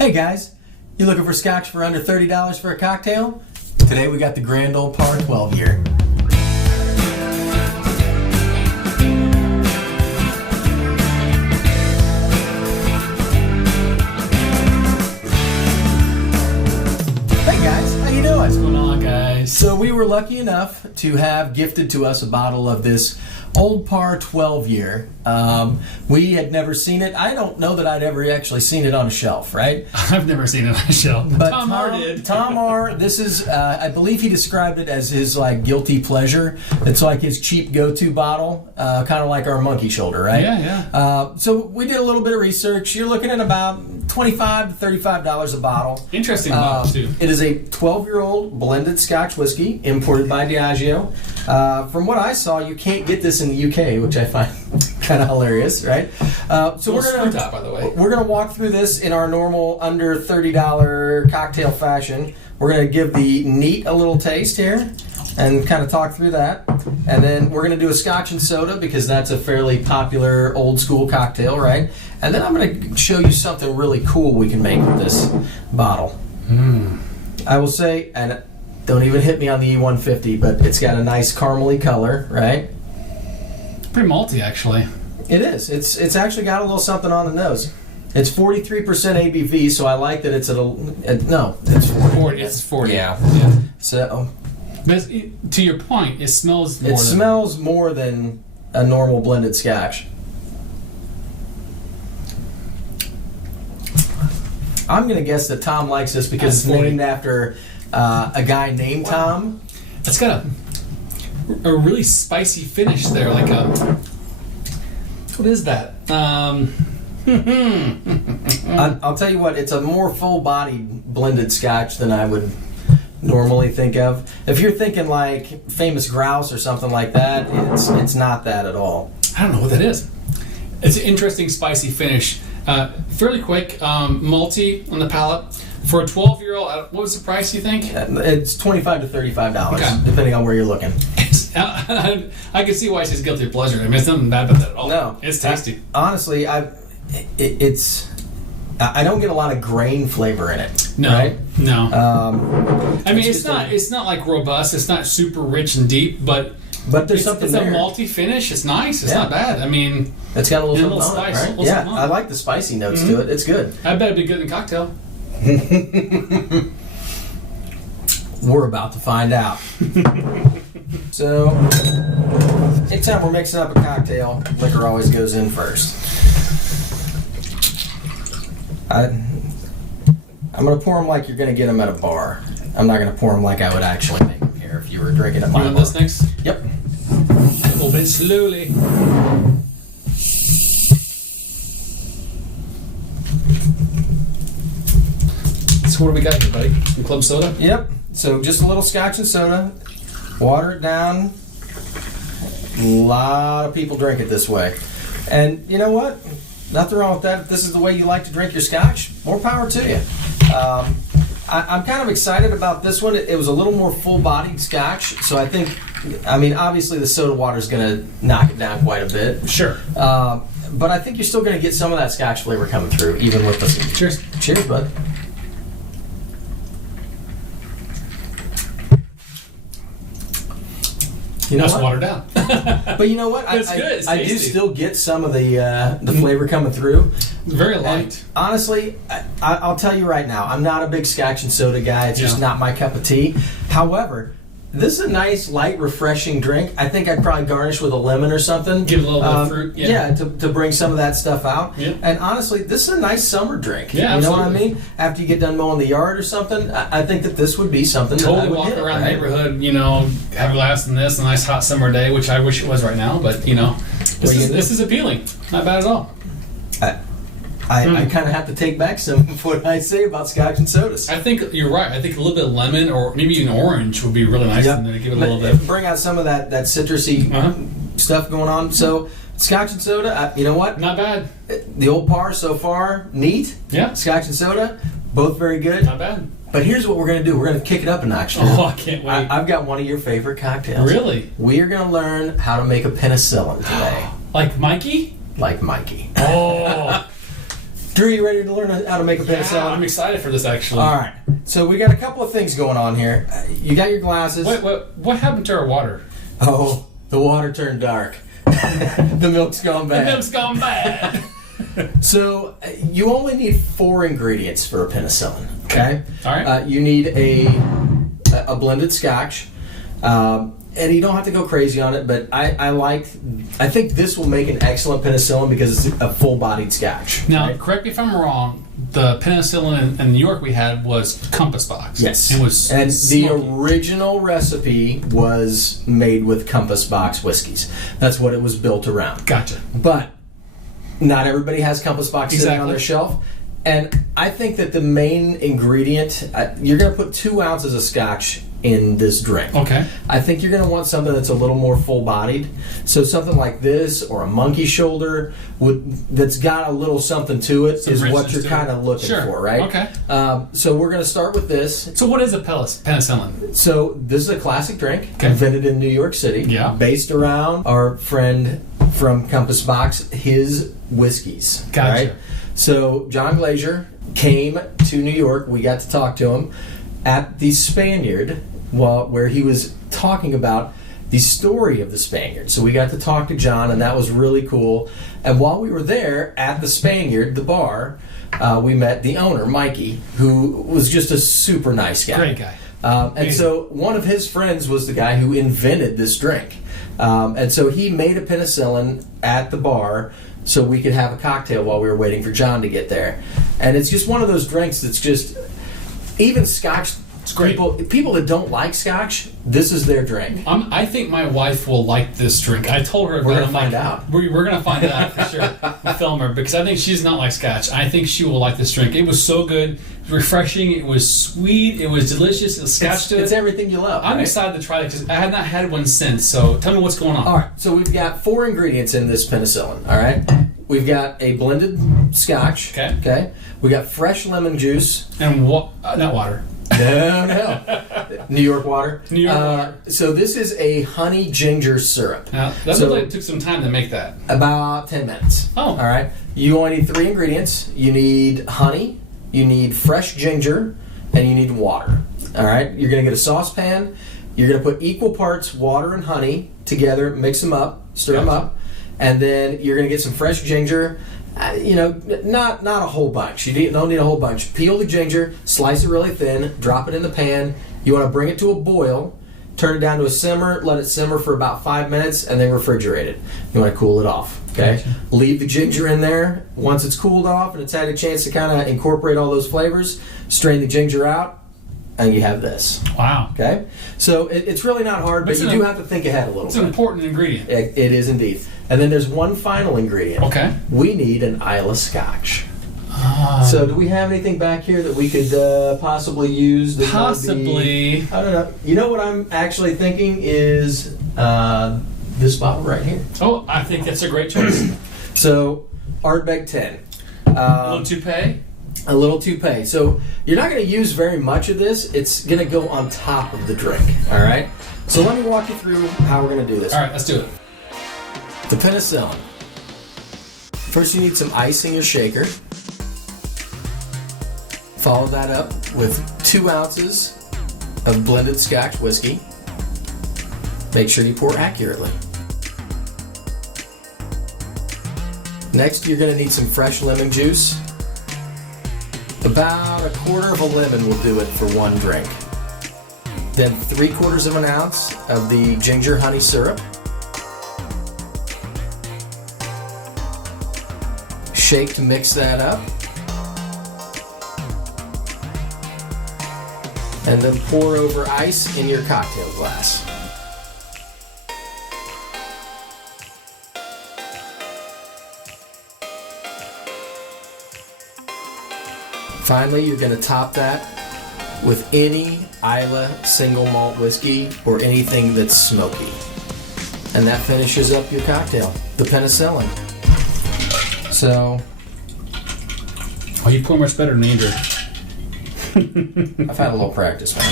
Hey guys, you looking for Scotch for under $30 for a cocktail? Today we got the Grand Old Parr 12 year. Hey guys, how you doing? What's going on, guys? So we were lucky enough to have gifted to us a bottle of this Old Parr 12 year. We had never seen it. I don't know that I'd ever actually seen it on a shelf, right? I've never seen it on a shelf. But Tom R did. Tom R, this is, I believe he described it as his like guilty pleasure. It's like his cheap go-to bottle, kind of like our monkey shoulder, right? Yeah. So we did a little bit of research. You're looking at about $25 to $35 a bottle. Interesting bottle, too. It is a 12-year-old blended Scotch whiskey imported by Diageo. From what I saw, you can't get this in the UK, which I find kind of hilarious, right? So we're gonna walk through this in our normal under $30 cocktail fashion. We're gonna give the neat a little taste here and kind of talk through that, and then we're gonna do a Scotch and soda because that's a fairly popular old school cocktail, right? And then I'm gonna show you something really cool we can make with this bottle. I will say, and don't even hit me on the E150, but it's got a nice caramely color, right? Pretty malty, actually. It is. It's actually got a little something on the nose. It's 43% ABV, so I like that it's at it's 40. It's 40. Yeah. So But to your point, it smells more. it smells more than a normal blended Scotch. I'm gonna guess that Tom likes this because it's named after a guy named Tom. It's got a really spicy finish there, like a. What is that? I'll tell you what, it's a more full-bodied blended Scotch than I would normally think of. If you're thinking like Famous Grouse or something like that, it's not that at all. I don't know what that is. It's an interesting spicy finish. Fairly quick, malty on the palate. For a 12-year-old, what was the price, you think? It's $25 to $35, okay, depending on where you're looking. I can see why she's guilty of pleasure. I mean, it's nothing bad about that at all. No. It's tasty. Honestly, I don't get a lot of grain flavor in it. No. Right? No. I mean, it's it's not like robust. It's not super rich and deep, but there's something it's there. a malty finish. It's nice. It's not bad. I mean, it's got a little spice. Right? Yeah, I like the spicy notes to it. It's good. I bet it'd be good in a cocktail. We're about to find out. So, anytime we're mixing up a cocktail, liquor always goes in first. I'm going to pour them like you're going to get them at a bar. I'm not going to pour them like I would actually make them here if you were drinking at my bar. You want this next? Yep. A little bit slowly. So what do we got here, buddy? Some club soda? Yep. So just a little Scotch and soda. Water it down. A lot of people drink it this way. And you know what? Nothing wrong with that. If this is the way you like to drink your Scotch, more power to you. I'm kind of excited about this one. It was a little more full-bodied Scotch, so I think, obviously the soda water is going to knock it down quite a bit. Sure. But I think you're still going to get some of that Scotch flavor coming through, even with this. Cheers. Cheers, bud. You know That's watered down. But you know what? It's good. It's I do still get some of the flavor coming through. It's very light. And honestly, I'll tell you right now, I'm not a big Scotch and soda guy. It's just not my cup of tea. However, this is a nice, light, refreshing drink. I think I'd probably garnish with a lemon or something. Give a little bit of fruit. Yeah, to bring some of that stuff out. Yeah. And honestly, this is a nice summer drink. Yeah, you know what I absolutely. mean? After you get done mowing the yard or something, I think that this would be something that I Totally would walk hit, around right? the neighborhood, have a glass in this, a nice hot summer day, which I wish it was right now, but, this is appealing. Not bad at all. I kind of have to take back some of what I say about Scotch and sodas. I think you're right. I think a little bit of lemon or maybe even orange would be really nice in there to give it a little bit. Bring out some of that citrusy stuff going on. So, Scotch and soda, you know what? Not bad. The Old Parr so far, neat. Yeah. Scotch and soda, both very good. Not bad. But here's what we're going to do. We're going to kick it up a notch. Oh, I can't wait. I've got one of your favorite cocktails. Really? We are going to learn how to make a penicillin today. Like Mikey? Like Mikey. Oh. Drew, you ready to learn how to make a penicillin? Yeah, I'm excited for this, actually. All right. So we got a couple of things going on here. You got your glasses. Wait, what happened to our water? Oh, the water turned dark. The milk's gone bad. The milk's gone bad. So you only need 4 ingredients for a penicillin. Okay. All right. You need a blended Scotch. And you don't have to go crazy on it, but I think this will make an excellent penicillin because it's a full-bodied Scotch. Now, right? correct me if I'm wrong, the penicillin in New York we had was Compass Box. Yes. It was and smoky. the original recipe was made with Compass Box whiskeys. That's what it was built around. Gotcha. But not everybody has Compass Box sitting on their shelf. And I think that the main ingredient, you're going to put 2 ounces of Scotch in this drink. Okay. I think you're going to want something that's a little more full-bodied. So something like this or a monkey shoulder that's got a little something to it is what you're kind of looking for, right? Okay. So we're going to start with this. So what is a penicillin? So this is a classic drink, Okay. invented in New York City, based around our friend from Compass Box, his whiskeys. Gotcha. Right? So John Glaser came to New York. We got to talk to him at the Spaniard, where he was talking about the story of the Spaniard. So we got to talk to John, and that was really cool. And while we were there at the Spaniard, the bar, we met the owner, Mikey, who was just a super nice guy. Great guy. And so one of his friends was the guy who invented this drink. And so he made a penicillin at the bar so we could have a cocktail while we were waiting for John to get there. And it's just one of those drinks that's just, even Scotch, people that don't like Scotch, this is their drink. I think my wife will like this drink. I told her we're going to find out. We're going to find out for sure. We'll film her because I think she's not like Scotch. I think she will like this drink. It was so good, refreshing. It was sweet. It was delicious. The Scotch to it. It's everything you love. I'm excited to try it because I have not had one since. So tell me what's going on. All right. So we've got 4 ingredients in this penicillin. All right. We've got a blended Scotch. Okay. Okay. We got fresh lemon juice. And not water. No. New York water. New York water. So this is a honey ginger syrup. Now, that looked like it took some time to make that. About 10 minutes. Oh. All right. You only need 3 ingredients. You need honey, you need fresh ginger, and you need water. All right. You're going to get a saucepan. You're going to put equal parts water and honey together, mix them up, stir them up, and then you're going to get some fresh ginger. Not a whole bunch. You don't need a whole bunch. Peel the ginger, slice it really thin, drop it in the pan. You want to bring it to a boil, turn it down to a simmer, let it simmer for about 5 minutes, and then refrigerate it. You want to cool it off. Okay. Gotcha. Leave the ginger in there. Once it's cooled off and it's had a chance to kind of incorporate all those flavors, strain the ginger out, and you have this. Wow. Okay. So it's really not hard, but you do have to think ahead a little bit. It's an important ingredient. It is indeed. And then there's one final ingredient. Okay. We need an Islay Scotch. So do we have anything back here that we could possibly use? Possibly. I don't know. You know what I'm actually thinking is this bottle right here. Oh, I think that's a great choice. So Ardbeg 10. A little toupee. A little toupee. So you're not going to use very much of this. It's going to go on top of the drink. All right. So let me walk you through how we're going to do this. All right, let's do it. The penicillin. First, you need some ice in your shaker. Follow that up with 2 ounces of blended Scotch whiskey. Make sure you pour accurately. Next, you're going to need some fresh lemon juice. About 1/4 of a lemon will do it for 1 drink. Then 3/4 of an ounce of the ginger honey syrup. Shake to mix that up. And then pour over ice in your cocktail glass. Finally, you're going to top that with any Islay single malt whiskey or anything that's smoky. And that finishes up your cocktail, the penicillin. So, Oh, you pour much better than Andrew. I've had a little practice, man.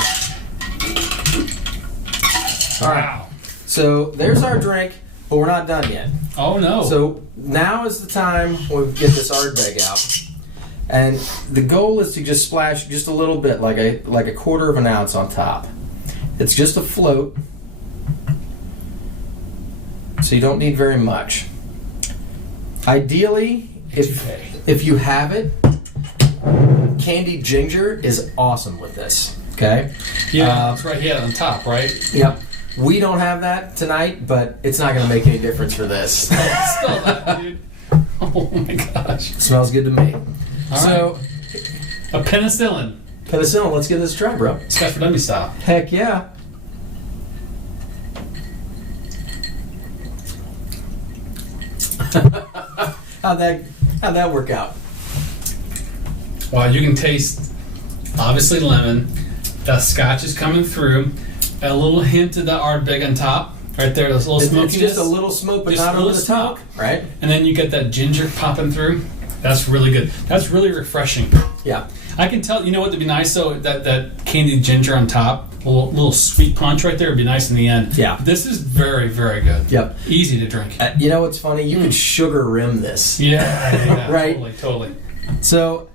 All right. Wow. So there's our drink, but we're not done yet. Oh no. So now is the time we get this Ardbeg out. And the goal is to just splash just a little bit, like a quarter of an ounce on top. It's just a float, so you don't need very much. Ideally, if you have it, candied ginger is awesome with this. Okay. Yeah, that's right. Yeah, on top, right? Yep. We don't have that tonight, but it's not going to make any difference for this. Smell that, dude. Oh my gosh. It smells good to me. So, a penicillin. Penicillin, let's give this a try, bro. Scotch for Dummies style. Heck yeah. How'd that work out? Well, you can taste, obviously, lemon. The Scotch is coming through. A little hint of the Ardbeg on top. Right there, this little smokiness. It's just a little smoke, but not over the top, right? And then you get that ginger popping through. That's really good. That's really refreshing. Yeah. I can tell, you know what would be nice though? That candied ginger on top. A little sweet punch right there would be nice in the end. Yeah. This is very, very good. Yep. Easy to drink. You know what's funny? You could sugar rim this. Yeah. Right? Totally. So,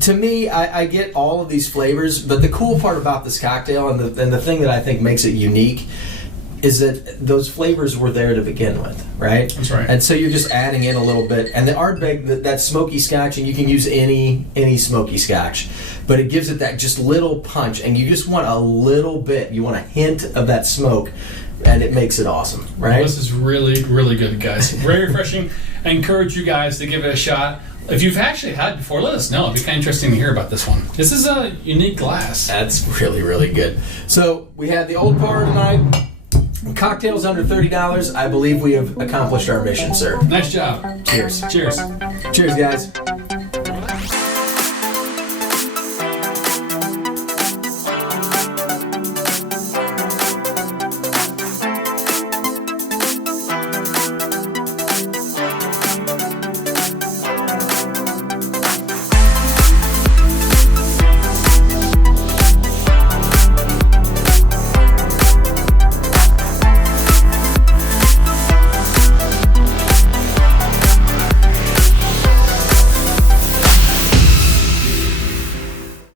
to me, I get all of these flavors, but the cool part about this cocktail and the thing that I think makes it unique is that those flavors were there to begin with, right? That's right. And so you're just adding in a little bit, and the Ardbeg, that smoky Scotch, and you can use any smoky Scotch, but it gives it that just little punch, and you just want a little bit. You want a hint of that smoke, and it makes it awesome, right? Well, this is really, really good, guys. Very refreshing. I encourage you guys to give it a shot. If you've actually had it before, let us know. It'd be kind of interesting to hear about this one. This is a unique glass. That's really, really good. So we had the Old Parr tonight. Cocktails under $30. I believe we have accomplished our mission, sir. Nice job. Cheers. Cheers. Cheers, guys.